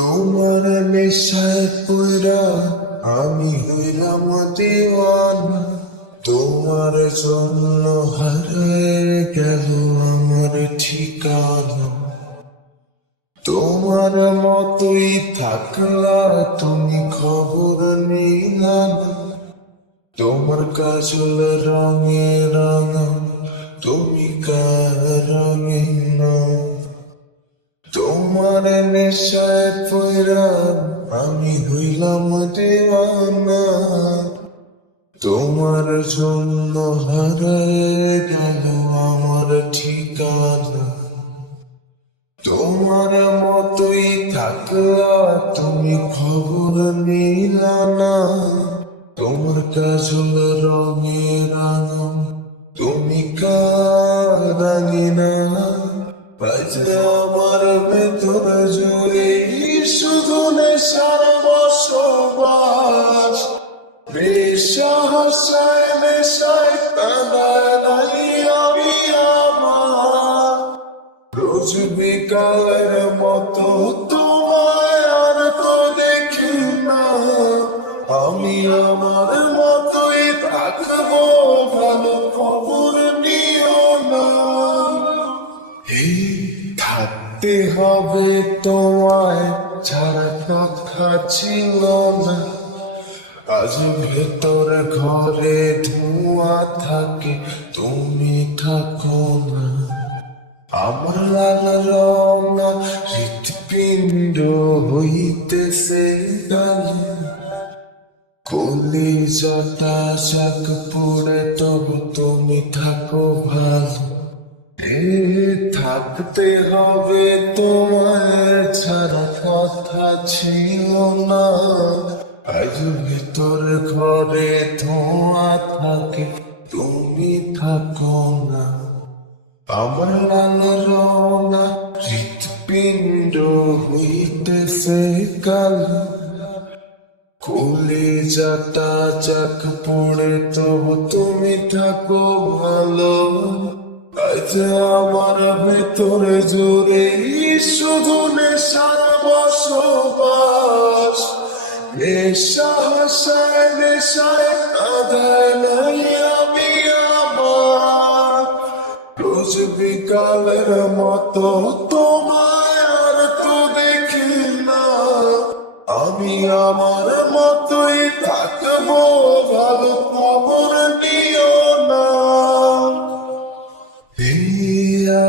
তোমার নেশায় পড়া আমি হইলাম দিওয়ানা। তোমার জন্য হারিয়ে গেল আমার ঠিকানা। তোমার মতোই থাকলা তুমি, খবর নিলা না। তোমার কাজল রঙে রাঙা, তুমি কার রঙে না। তোমার নেশায় পড়া আমি হইলাম দিওয়ানা। তোমার জন্য হারিয়ে গেল আমার ঠিকানা। তোমার মতোই থাকলা তুমি, খবর নিলা না। তোমার কাজল রঙে রাঙা, তুমি কার রাঙিনা। বাজে আমার ভেতর জুড়ে শুধু নেশার বসবাস। বেসাহাসায় নেশায় কাঁদাই আমি আমার। রোজ বিকালের মতো তোমায় আর তো দেখি না। আমি আমার মতোই থাকবো, ভালো খবর নিও না। থাকতে হবে তোমায় ছাড়া কথা ছিল না। আজ ভেতর ঘরে ধোঁয়া থাকে, তুমি থাকো না। আমার লাল রঙা হৃৎপিণ্ড হইতেছে গালে। কলিজাটা চাক পড়ে তবু তুমি থাকো ভালো। থাকতে হবে তোমার ছাড়া কথা ছিল না। আজ ভিতর ঘরে ধোঁয়া থাকে, তুমি থাকো না। আমার লাল রঙা হৃৎপিণ্ড হইতেছে কালো। কলিজাটা চাক পড়ে তবু তুমি থাকো ভালো। আজ আমার ভেতরে জুড়ে শুধু নেশার বসবাস। নেশা হাসায় নেশায় কাঁদায় নাই আমি আমার। রোজ বিকালের মতো তোমায় আর তো দেখি না। আমি আমার মতোই থাকবো, ভালো খবর নিও না।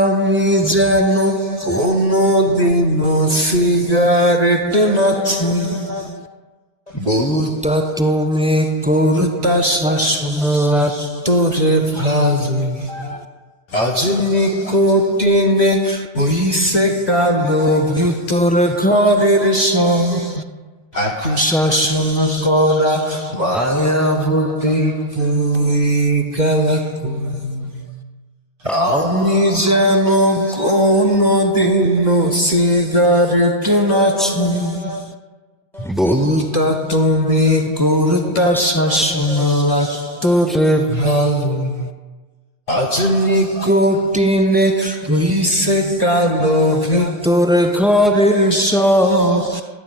আমি যেন কোনোদিনও সিগারেট না ছুঁই। বলতা তুমি করতা শাসন তোরে ভালো। আজ নিকোটিনে হইছে কালো ভিতর ঘরের সব। এখন শাসন করা মায়াবতী তুই গেলা। আমি যেন কোনোদিনও সিগারেট না ছুঁই। বলতা তুমি করতা শাসন তোরে ভালো। আজ নিকোটিনে হইছে কালো ভেতর ঘরের সব।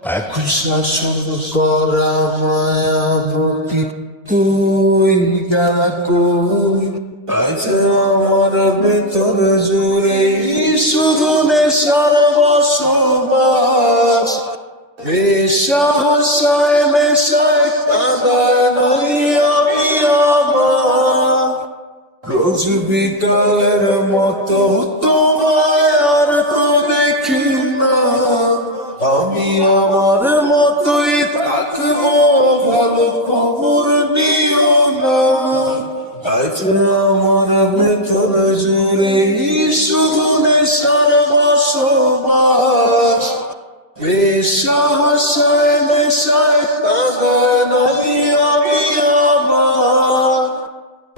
এখন শাসন করা মায়াবতী তুই গেলা কই। আজ আমার ভেতর জুড়ে শুধু নেশার বসবাস। নেশা হাসায় নেশায় কাঁদায় নাই আমি আমার। রোজ বিকালের মতো তোমায় আর তো দেখি না। আমি আমার মতোই থাকবো, ভালো খবর নিও না। আজ আমার ভেতর জুড়ে শুধু নেশার বসবাস। নেশা হাসায় নেশায় কাঁদায় নাই আমি আমার।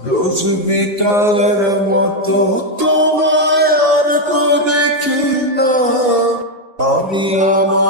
রোজ বিকালের মতো তোমায় আর তো দেখি না। আমি আমার